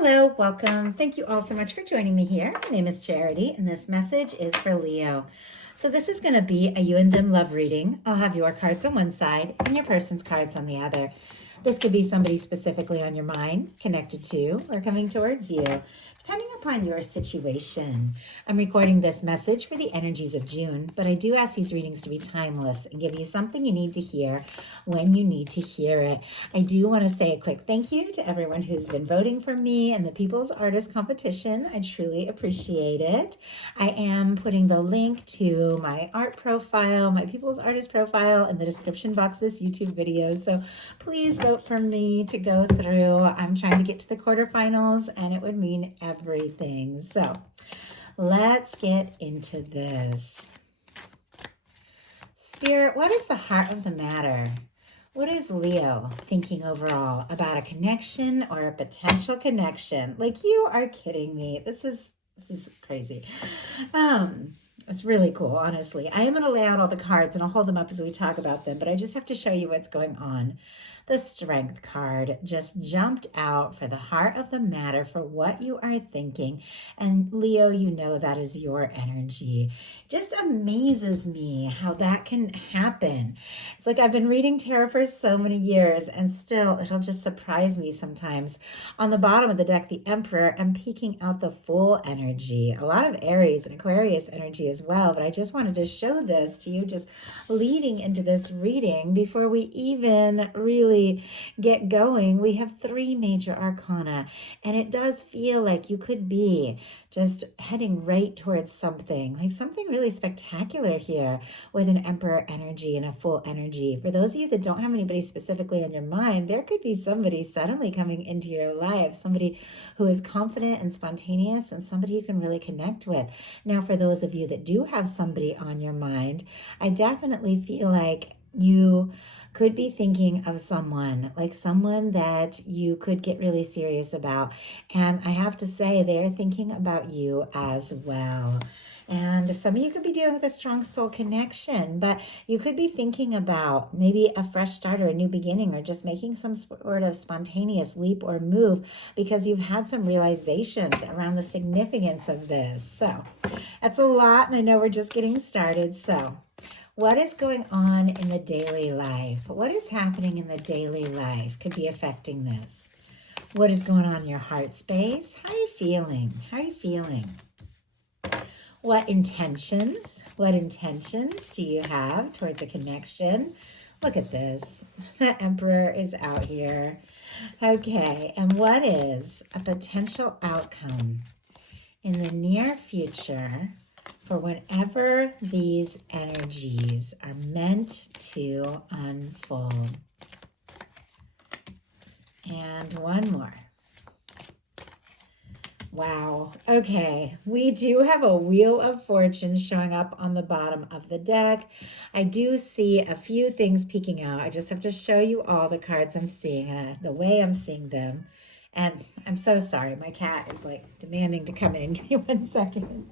Hello, welcome. Thank you all so much for joining me here. My name is Charity, and this message is for Leo. So this is going to be a you and them love reading. I'll have your cards on one side and your person's cards on the other. This could be somebody specifically on your mind, connected to, or coming towards you, depending upon your situation. I'm recording this message for the energies of June, but I do ask these readings to be timeless and give you something you need to hear when you need to hear it. I do want to say a quick thank you to everyone who's been voting for me in the People's Artist Competition. I truly appreciate it. I am putting the link to my art profile, my People's Artist profile in the description box of this YouTube video. So please vote for me to go through. I'm trying to get to the quarterfinals and it would mean everything. So let's get into this. Spirit, what is the heart of the matter? What is Leo thinking overall about a connection or a potential connection? Like, you are kidding me. This is crazy. It's really cool, honestly. I am going to lay out all the cards and I'll hold them up as we talk about them, but I just have to show you what's going on. The Strength card just jumped out for the heart of the matter, for what you are thinking. And Leo, you know that is your energy. Just amazes me how that can happen. It's like I've been reading tarot for so many years and still it'll just surprise me sometimes. On the bottom of the deck, the Emperor, I'm peeking out the Fool energy. A lot of Aries and Aquarius energy as well, but I just wanted to show this to you just leading into this reading before we even really get going. We have 3 major arcana, and it does feel like you could be just heading right towards something, like something really spectacular here with an Emperor energy and a Fool energy. For those of you that don't have anybody specifically on your mind, there could be somebody suddenly coming into your life, somebody who is confident and spontaneous and somebody you can really connect with. Now, for those of you that do have somebody on your mind, I definitely feel like you could be thinking of someone, like someone that you could get really serious about. And I have to say, they're thinking about you as well. And some of you could be dealing with a strong soul connection, but you could be thinking about maybe a fresh start or a new beginning, or just making some sort of spontaneous leap or move because you've had some realizations around the significance of this. So that's a lot, and I know we're just getting started. So what is going on in the daily life? What is happening in the daily life could be affecting this? What is going on in your heart space? How are you feeling? How are you feeling? What intentions do you have towards a connection? Look at this. The Emperor is out here. Okay, and what is a potential outcome in the near future for whenever these energies are meant to unfold? And one more. Wow. Okay. We do have a Wheel of Fortune showing up on the bottom of the deck. I do see a few things peeking out. I just have to show you all the cards I'm seeing and the way I'm seeing them. And I'm so sorry. My cat is like demanding to come in. Give me 1 second.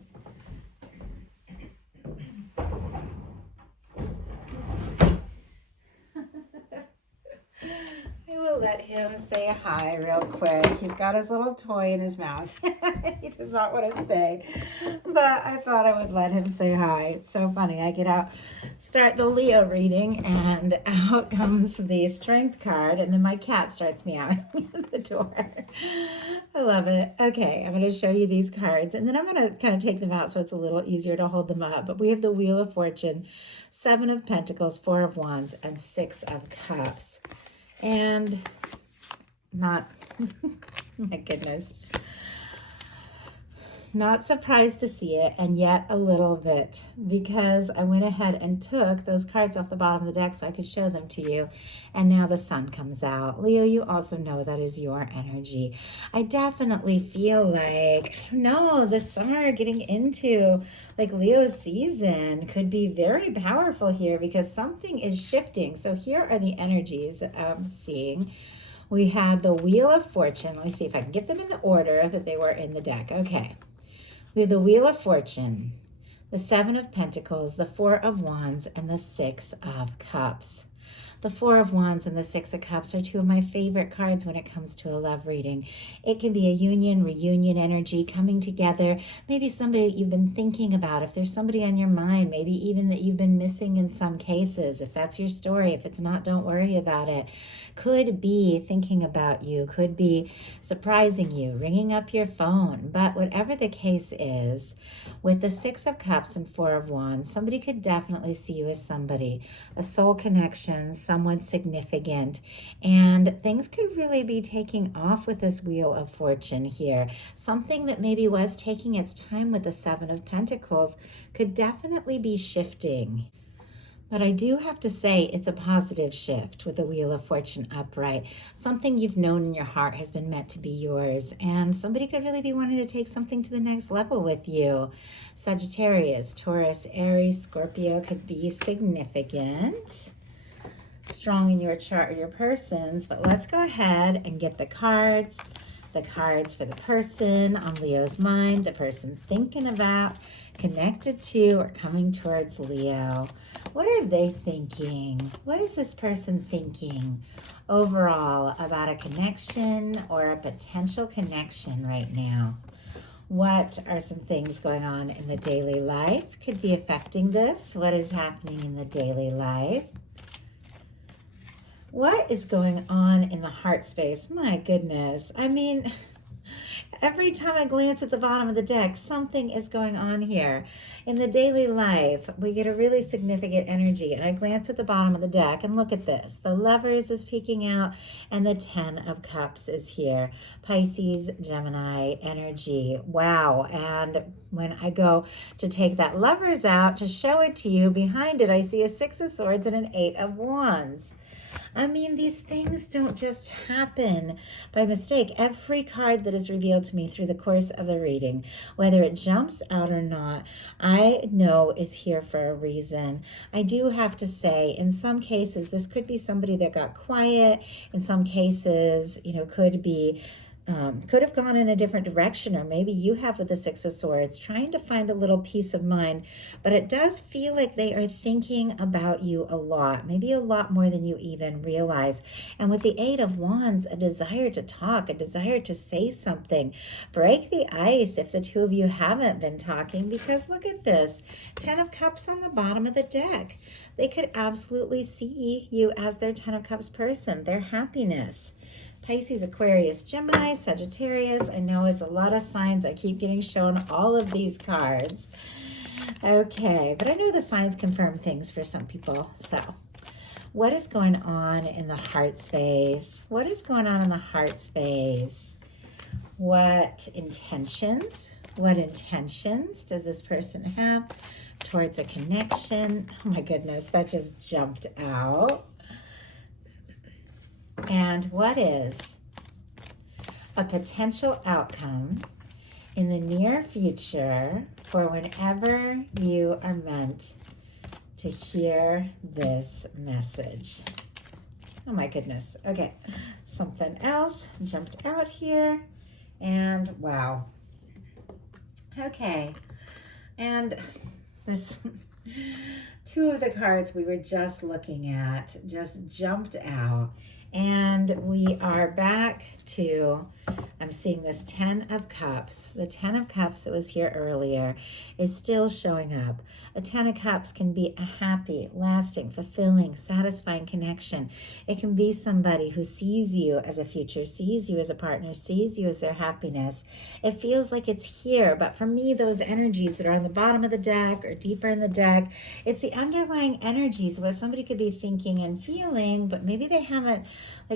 Let him say hi real quick. He's got his little toy in his mouth. He does not want to stay, but I thought I would let him say hi. It's so funny. I get out, start the Leo reading, and out comes the Strength card, and then my cat starts meowing at the door. I love it. Okay, I'm going to show you these cards, and then I'm going to kind of take them out so it's a little easier to hold them up. But we have the Wheel of Fortune, 7 of Pentacles, 4 of Wands, and 6 of Cups. And not, my goodness, not surprised to see it, and yet a little bit, because I went ahead and took those cards off the bottom of the deck so I could show them to you, and now the Sun comes out. Leo, you also know that is your energy. I definitely feel like, no, the summer getting into like Leo's season could be very powerful here because something is shifting. So here are the energies that I'm seeing. We had the Wheel of Fortune. Let me see if I can get them in the order that they were in the deck. Okay. We have the Wheel of Fortune, the 7 of Pentacles, the 4 of Wands, and the 6 of Cups. The Four of Wands and the Six of Cups are two of my favorite cards when it comes to a love reading. It can be a union, reunion energy coming together. Maybe somebody that you've been thinking about. If there's somebody on your mind, maybe even that you've been missing in some cases. If that's your story, if it's not, don't worry about it. Could be thinking about you, could be surprising you, ringing up your phone. But whatever the case is, with the Six of Cups and Four of Wands, somebody could definitely see you as somebody, a soul connection, someone significant, and things could really be taking off with this Wheel of Fortune here. Something that maybe was taking its time with the Seven of Pentacles could definitely be shifting. But I do have to say it's a positive shift with the Wheel of Fortune upright. Something you've known in your heart has been meant to be yours, and somebody could really be wanting to take something to the next level with you. Sagittarius, Taurus, Aries, Scorpio could be significant, strong in your chart or your person's. But let's go ahead and get the cards. The cards for the person on Leo's mind, the person thinking about, connected to, or coming towards Leo. What are they thinking? What is this person thinking overall about a connection or a potential connection right now? What are some things going on in the daily life? Could be affecting this. What is happening in the daily life? What is going on in the heart space? My goodness. I mean, every time I glance at the bottom of the deck, something is going on here. In the daily life, we get a really significant energy. And I glance at the bottom of the deck and look at this. The Lovers is peeking out and the Ten of Cups is here. Pisces, Gemini energy. Wow. And when I go to take that Lovers out to show it to you, behind it I see a Six of Swords and an Eight of Wands. I mean, these things don't just happen by mistake. Every card that is revealed to me through the course of the reading, whether it jumps out or not, I know is here for a reason. I do have to say, in some cases, this could be somebody that got quiet. In some cases, could have gone in a different direction, or maybe you have with the Six of Swords, trying to find a little peace of mind. But it does feel like they are thinking about you a lot, maybe a lot more than you even realize. And with the Eight of Wands, a desire to talk, a desire to say something, break the ice if the two of you haven't been talking, because look at this, Ten of Cups on the bottom of the deck. They could absolutely see you as their Ten of Cups person, their happiness. Pisces, Aquarius, Gemini, Sagittarius. I know it's a lot of signs. I keep getting shown all of these cards. Okay, but I know the signs confirm things for some people. So what is going on in the heart space? What is going on in the heart space? What intentions does this person have towards a connection? Oh my goodness, that just jumped out. And what is a potential outcome in the near future for whenever you are meant to hear this message? Oh my goodness. Okay, something else jumped out here. And wow. Okay, and this... two of the cards we were just looking at just jumped out. And we are back to, I'm seeing this Ten of Cups. The Ten of Cups that was here earlier is still showing up. A Ten of Cups can be a happy, lasting, fulfilling, satisfying connection. It can be somebody who sees you as a future, sees you as a partner, sees you as their happiness. It feels like it's here, but for me, those energies that are on the bottom of the deck or deeper in the deck, it's the underlying energies of what somebody could be thinking and feeling, but maybe they haven't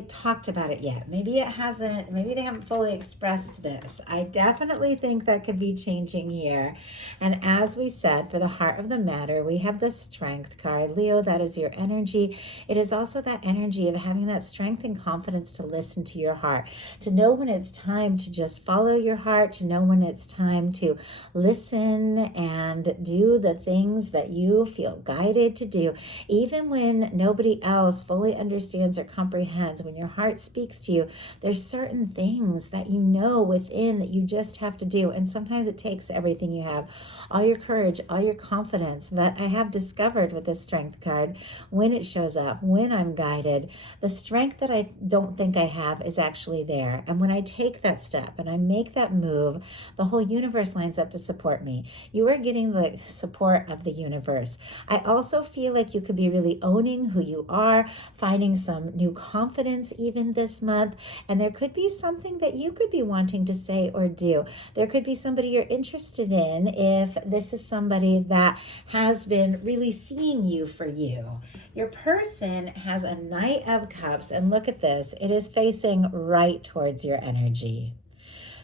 talked about it yet. Maybe it hasn't, maybe they haven't fully expressed this. I definitely think that could be changing here. And as we said, for the heart of the matter, we have the Strength card. Leo, that is your energy. It is also that energy of having that strength and confidence to listen to your heart, to know when it's time to just follow your heart, to know when it's time to listen and do the things that you feel guided to do, even when nobody else fully understands or comprehends cards, when your heart speaks to you, there's certain things that you know within that you just have to do. And sometimes it takes everything you have, all your courage, all your confidence. But I have discovered with the Strength card, when it shows up, when I'm guided, the strength that I don't think I have is actually there. And when I take that step and I make that move, the whole universe lines up to support me. You are getting the support of the universe. I also feel like you could be really owning who you are, finding some new confidence even this month. And there could be something that you could be wanting to say or do. There could be somebody you're interested in if this is somebody that has been really seeing you for you. Your person has a Knight of Cups, and look at this. It is facing right towards your energy.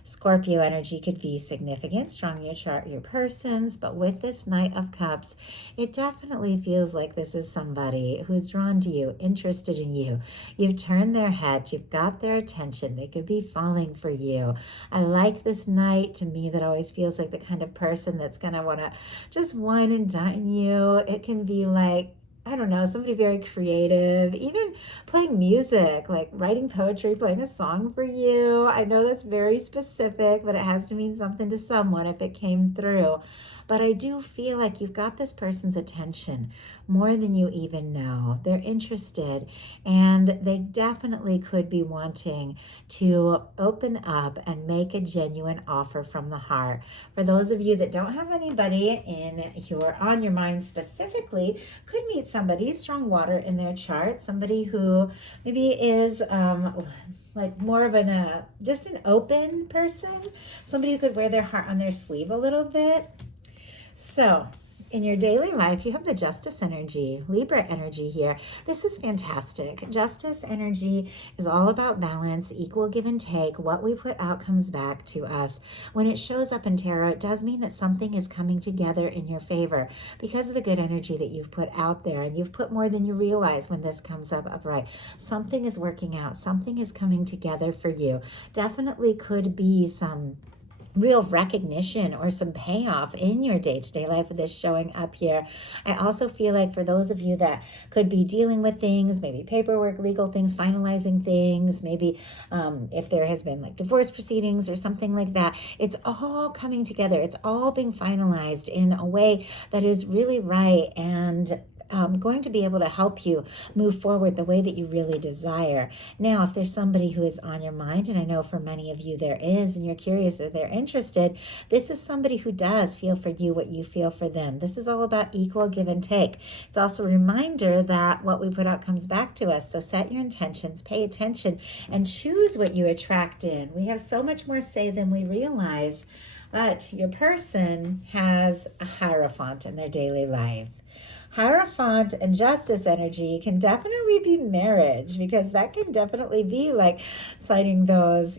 Scorpio energy could be significant, strong in your chart, your persons, but with this Knight of Cups, it definitely feels like this is somebody who's drawn to you, interested in you. You've turned their head, you've got their attention, they could be falling for you. I like this Knight. To me, that always feels like the kind of person that's going to want to just wine and dine you. It can be like, I don't know, somebody very creative, even playing music, like writing poetry, playing a song for you. I know that's very specific, but it has to mean something to someone if it came through. But I do feel like you've got this person's attention more than you even know. They're interested, and they definitely could be wanting to open up and make a genuine offer from the heart. For those of you that don't have anybody who are on your mind specifically, could meet somebody, strong water in their chart, somebody who maybe is like more of just an open person, somebody who could wear their heart on their sleeve a little bit. So in your daily life, you have the Justice energy, Libra energy here. This is fantastic. Justice energy is all about balance, equal give and take. What we put out comes back to us. When it shows up in tarot, it does mean that something is coming together in your favor because of the good energy that you've put out there, and you've put more than you realize when this comes up upright. Something is working out. Something is coming together for you. Definitely could be some real recognition or some payoff in your day-to-day life with this showing up here. I also feel like for those of you that could be dealing with things, maybe paperwork, legal things, finalizing things, maybe if there has been like divorce proceedings or something like that, it's all coming together. It's all being finalized in a way that is really right and going to be able to help you move forward the way that you really desire. Now, if there's somebody who is on your mind, and I know for many of you there is, and you're curious or they're interested, this is somebody who does feel for you what you feel for them. This is all about equal give and take. It's also a reminder that what we put out comes back to us. So set your intentions, pay attention, and choose what you attract in. We have so much more say than we realize, but your person has a Hierophant in their daily life. Hierophant and Justice energy can definitely be marriage, because that can definitely be like signing those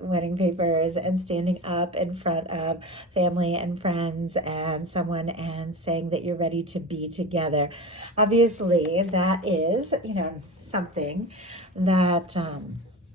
wedding papers and standing up in front of family and friends and someone and saying that you're ready to be together. Obviously, that is, something that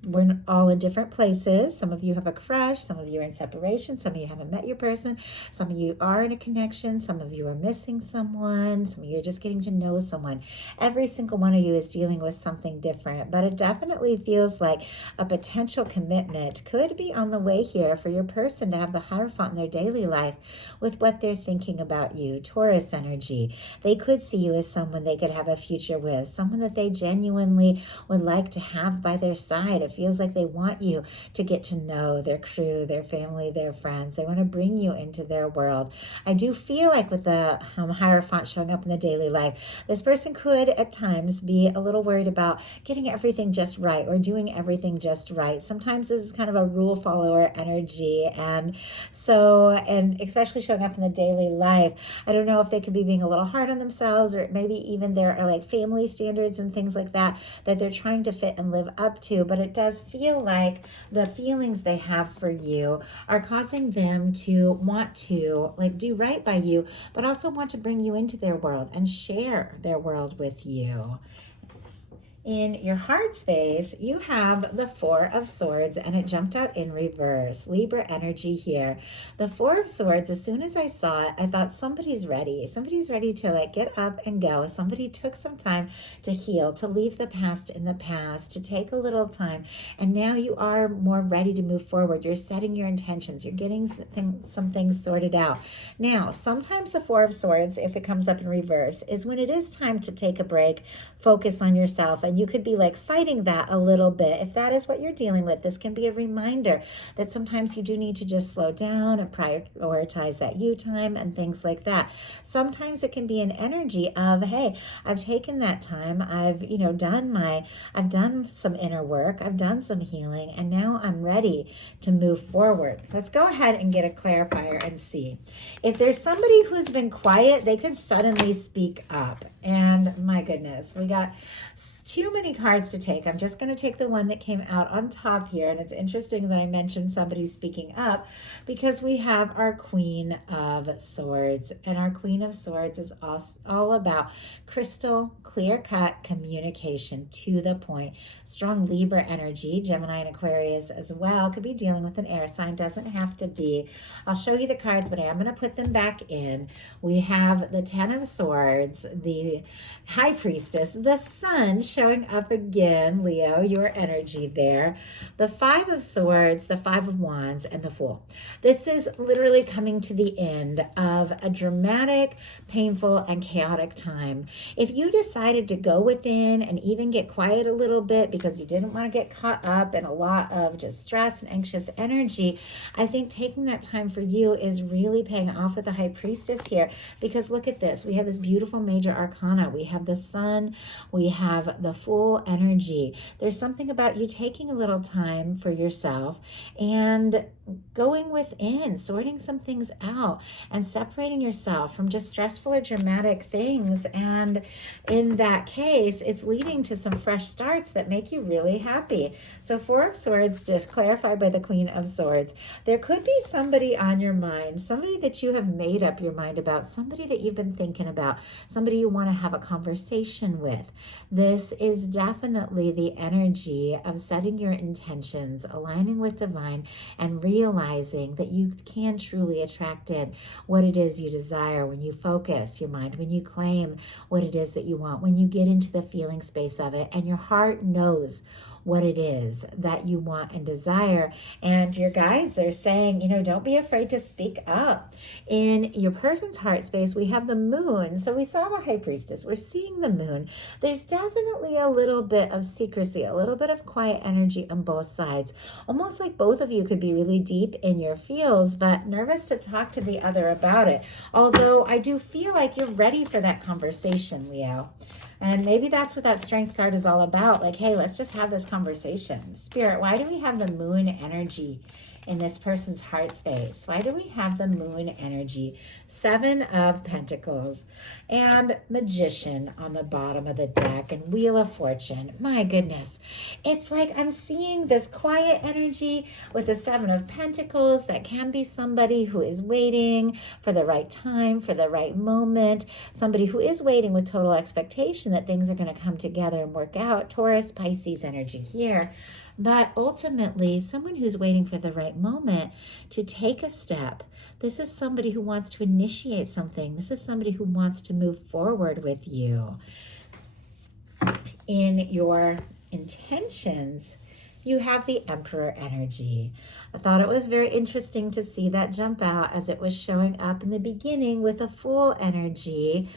we're all in different places. Some of you have a crush, some of you are in separation, some of you haven't met your person, some of you are in a connection, some of you are missing someone, some of you are just getting to know someone. Every single one of you is dealing with something different, but it definitely feels like a potential commitment could be on the way here for your person to have the Hierophant in their daily life with what they're thinking about you. Taurus energy. They could see you as someone they could have a future with, someone that they genuinely would like to have by their side. It feels like they want you to get to know their crew, their family, their friends. They want to bring you into their world. I do feel like with the Hierophant showing up in the daily life, this person could at times be a little worried about getting everything just right or doing everything just right. Sometimes this is kind of a rule follower energy. And especially showing up in the daily life, I don't know if they could be being a little hard on themselves, or maybe even there are like family standards and things like that they're trying to fit and live up to. But it does feel like the feelings they have for you are causing them to want to like do right by you, but also want to bring you into their world and share their world with you. In your heart space, you have the Four of Swords, and it jumped out in reverse. Libra energy here. The Four of Swords, as soon as I saw it, I thought somebody's ready. Somebody's ready to like get up and go. Somebody took some time to heal, to leave the past in the past, to take a little time. And now you are more ready to move forward. You're setting your intentions. You're getting some things sorted out. Now, sometimes the Four of Swords, if it comes up in reverse, is when it is time to take a break, focus on yourself. And you could be like fighting that a little bit. If that is what you're dealing with, this can be a reminder that sometimes you do need to just slow down and prioritize that you time and things like that. Sometimes it can be an energy of, hey, I've taken that time. I've done some inner work. I've done some healing, and now I'm ready to move forward. Let's go ahead and get a clarifier and see. If there's somebody who's been quiet, they could suddenly speak up. And my goodness, we got too many cards to take. I'm just going to take the one that came out on top here. And it's interesting that I mentioned somebody speaking up because we have our Queen of Swords. And our Queen of Swords is all about crystal, clear-cut communication to the point. Strong Libra energy, Gemini and Aquarius as well. Could be dealing with an air sign, doesn't have to be. I'll show you the cards, but I am going to put them back in. We have the Ten of Swords, the High Priestess, the Sun showing up again, Leo, your energy there. The Five of Swords, the Five of Wands, and the Fool. This is literally coming to the end of a dramatic, painful, and chaotic time. If you decided to go within and even get quiet a little bit because you didn't want to get caught up in a lot of just stress and anxious energy, I think taking that time for you is really paying off with the High Priestess here, because look at this. We have this beautiful major arcana. We have the Sun. We have the Fool energy. There's something about you taking a little time for yourself and going within, sorting some things out and separating yourself from just stressful or dramatic things. And in that case, it's leading to some fresh starts that make you really happy. So Four of Swords, just clarified by the Queen of Swords. There could be somebody on your mind, somebody that you have made up your mind about, somebody that you've been thinking about, somebody you want to have a conversation with. This is definitely the energy of setting your intentions, aligning with divine, and realizing that you can truly attract in what it is you desire when you focus your mind, when you claim what it is that you want, when you get into the feeling space of it, and your heart knows what it is that you want and desire. And your guides are saying, don't be afraid to speak up. In your person's heart space, we have the Moon. So we saw the High Priestess. We're seeing the Moon. There's definitely a little bit of secrecy, a little bit of quiet energy on both sides. Almost like both of you could be really deep in your feels, but nervous to talk to the other about it. Although I do feel like you're ready for that conversation, Leo. And maybe that's what that Strength card is all about. Like, hey, let's just have this conversation. Spirit, why do we have the Moon energy in this person's heart space? Why do we have the Moon energy? Seven of Pentacles and Magician on the bottom of the deck and Wheel of Fortune. My goodness. It's like I'm seeing this quiet energy with the Seven of Pentacles. That can be somebody who is waiting for the right time, for the right moment. Somebody who is waiting with total expectation that things are going to come together and work out. Taurus, Pisces energy here. But ultimately, someone who's waiting for the right moment to take a step. This is somebody who wants to initiate something. This is somebody who wants to move forward with you. In your intentions, you have the Emperor energy. I thought it was very interesting to see that jump out as it was showing up in the beginning with a Fool energy.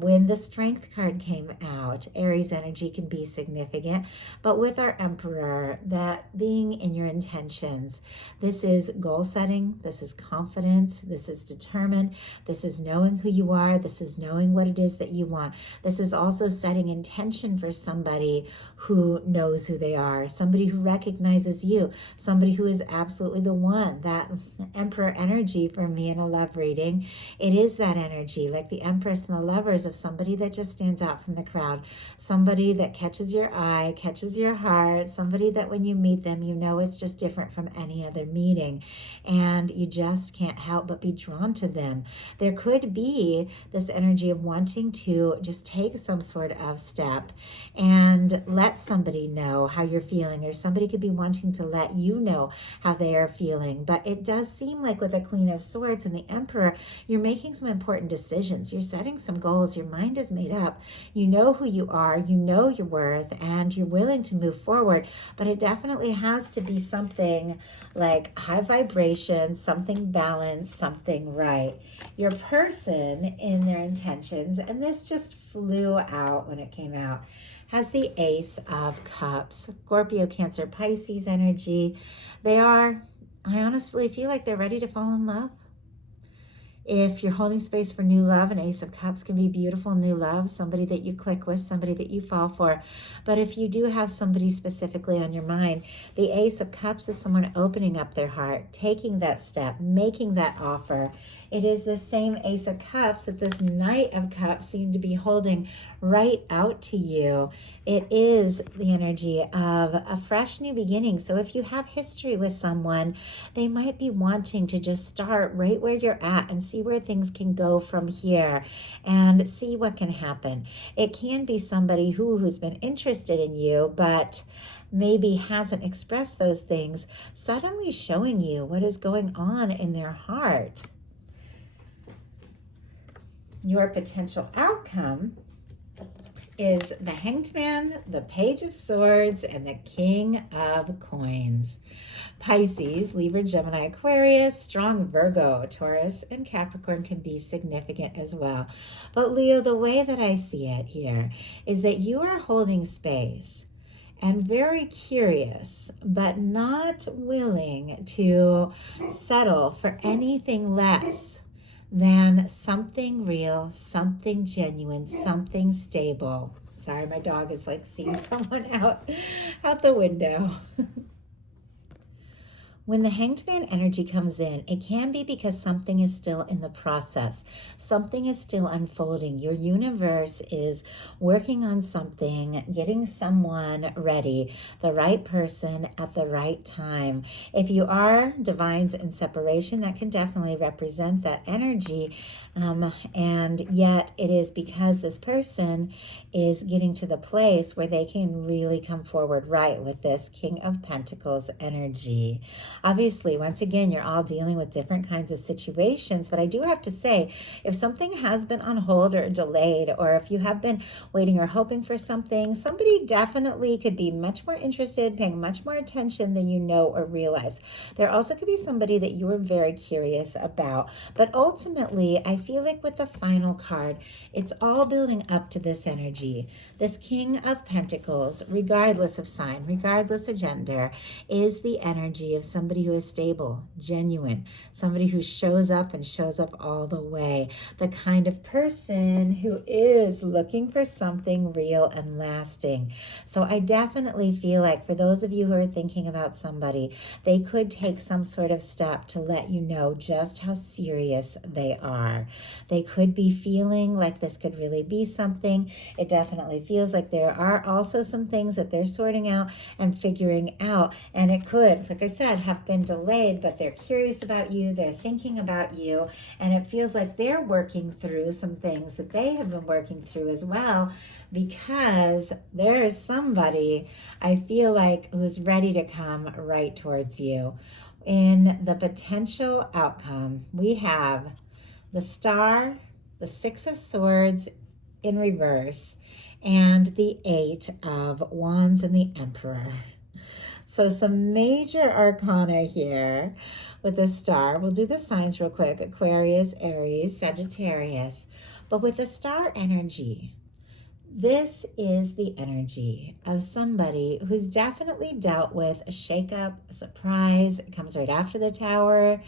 When the Strength card came out, Aries energy can be significant, but with our Emperor, that being in your intentions, this is goal setting, this is confidence, this is determined, this is knowing who you are, this is knowing what it is that you want. This is also setting intention for somebody who knows who they are, somebody who recognizes you, somebody who is absolutely the one. That Emperor energy for me in a love reading, it is that energy, like the Empress in the love Lovers of somebody that just stands out from the crowd, somebody that catches your eye, catches your heart, somebody that when you meet them, you know it's just different from any other meeting, and you just can't help but be drawn to them. There could be this energy of wanting to just take some sort of step and let somebody know how you're feeling, or somebody could be wanting to let you know how they are feeling. But it does seem like with the Queen of Swords and the Emperor, you're making some important decisions. You're setting some goals. Your mind is made up. You know who you are. You know your worth, and you're willing to move forward. But it definitely has to be something like high vibration, something balanced, something right. Your person in their intentions, and this just flew out when it came out, has the Ace of Cups. Scorpio, Cancer, Pisces energy. I honestly feel like they're ready to fall in love. If you're holding space for new love, an Ace of Cups can be beautiful new love, somebody that you click with, somebody that you fall for. But if you do have somebody specifically on your mind, the Ace of Cups is someone opening up their heart, taking that step, making that offer. It is the same Ace of Cups that this Knight of Cups seem to be holding right out to you. It is the energy of a fresh new beginning. So if you have history with someone, they might be wanting to just start right where you're at and see where things can go from here and see what can happen. It can be somebody who's been interested in you, but maybe hasn't expressed those things, suddenly showing you what is going on in their heart. Your potential outcome is the Hanged Man, the Page of Swords, and the King of Coins. Pisces, Libra, Gemini, Aquarius, strong Virgo, Taurus, and Capricorn can be significant as well. But Leo, the way that I see it here is that you are holding space and very curious, but not willing to settle for anything less than something real, something genuine, something stable. Sorry, my dog is like seeing someone out the window. When the Hanged Man energy comes in, it can be because something is still in the process. Something is still unfolding. Your universe is working on something, getting someone ready, the right person at the right time. If you are divines in separation, that can definitely represent that energy. And yet it is because this person is getting to the place where they can really come forward right with this King of Pentacles energy. Obviously, once again, you're all dealing with different kinds of situations, but I do have to say, if something has been on hold or delayed, or if you have been waiting or hoping for something, somebody definitely could be much more interested, paying much more attention than you know or realize. There also could be somebody that you were very curious about, but ultimately, I feel like with the final card, it's all building up to this energy. This King of Pentacles, regardless of sign, regardless of gender, is the energy of somebody who is stable, genuine, somebody who shows up and shows up all the way, the kind of person who is looking for something real and lasting. So I definitely feel like for those of you who are thinking about somebody, they could take some sort of step to let you know just how serious they are. They could be feeling like this could really be something. It definitely feels like there are also some things that they're sorting out and figuring out, and it could, like I said, have been delayed, but they're curious about you, they're thinking about you, and it feels like they're working through some things that they have been working through as well, because there is somebody, I feel like, who's ready to come right towards you. In the potential outcome, we have the Star, the Six of Swords in reverse, and the Eight of Wands and the Emperor. So some major arcana here with the Star. We'll do the signs real quick. Aquarius, Aries, Sagittarius. But with the Star energy, this is the energy of somebody who's definitely dealt with a shakeup, a surprise. It comes right after the Tower.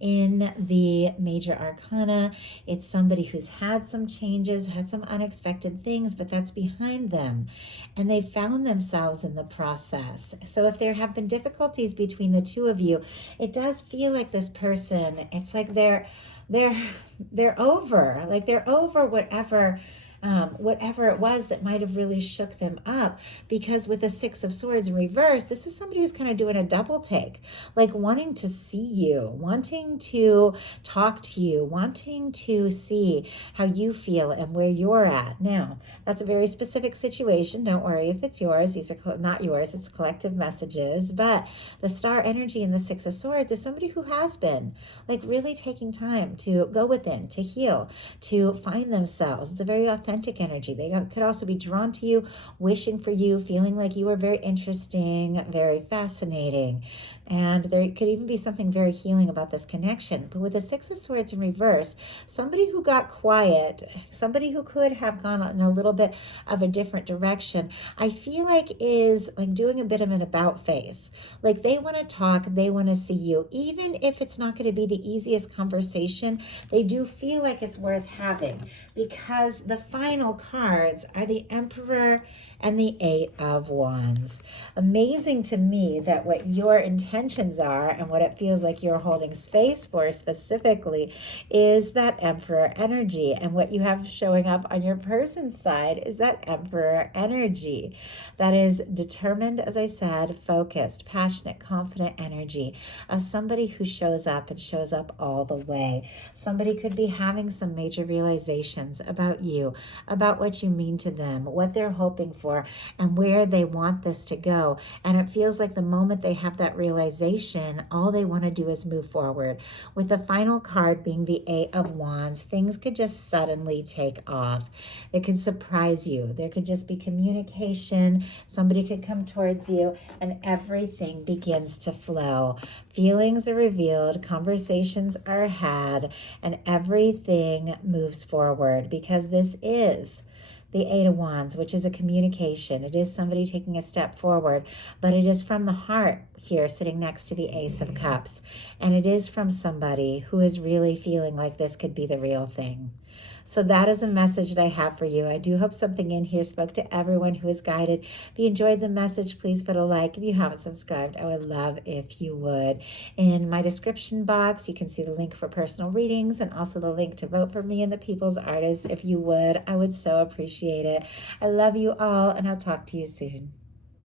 In the major arcana, it's somebody who's had some changes, had some unexpected things, but that's behind them, and they found themselves in the process. So if there have been difficulties between the two of you, it does feel like this person, it's like they're they're they're over. Like they're over whatever it was that might have really shook them up. Because with the Six of Swords in reverse, this is somebody who's kind of doing a double take, like wanting to see you, wanting to talk to you, wanting to see how you feel and where you're at. Now, that's a very specific situation. Don't worry if it's yours. These are not yours. It's collective messages. But the star energy in the Six of Swords is somebody who has been like really taking time to go within, to heal, to find themselves. It's a very authentic energy. They could also be drawn to you, wishing for you, feeling like you are very interesting, very fascinating. And there could even be something very healing about this connection. But with the Six of Swords in reverse, somebody who got quiet, somebody who could have gone in a little bit of a different direction, I feel like is like doing a bit of an about face. Like they want to talk, they want to see you. Even if it's not going to be the easiest conversation, they do feel like it's worth having, because the final cards are the Emperor and the Eight of Wands. Amazing to me that what your intentions are and what it feels like you're holding space for specifically is that Emperor energy. And what you have showing up on your person's side is that Emperor energy. That is determined, as I said, focused, passionate, confident energy of somebody who shows up and shows up all the way. Somebody could be having some major realizations about you, about what you mean to them, what they're hoping for, and where they want this to go. And it feels like the moment they have that realization, all they want to do is move forward. With the final card being the Eight of Wands, things could just suddenly take off. It could surprise you. There could just be communication. Somebody could come towards you and everything begins to flow. Feelings are revealed, conversations are had, and everything moves forward, because this is the Eight of Wands, which is a communication. It is somebody taking a step forward, but it is from the heart here, sitting next to the Ace of Cups. And it is from somebody who is really feeling like this could be the real thing. So that is a message that I have for you. I do hope something in here spoke to everyone who is guided. If you enjoyed the message, please put a like. If you haven't subscribed, I would love if you would. In my description box, you can see the link for personal readings and also the link to vote for me and the People's Artists. If you would, I would so appreciate it. I love you all, and I'll talk to you soon.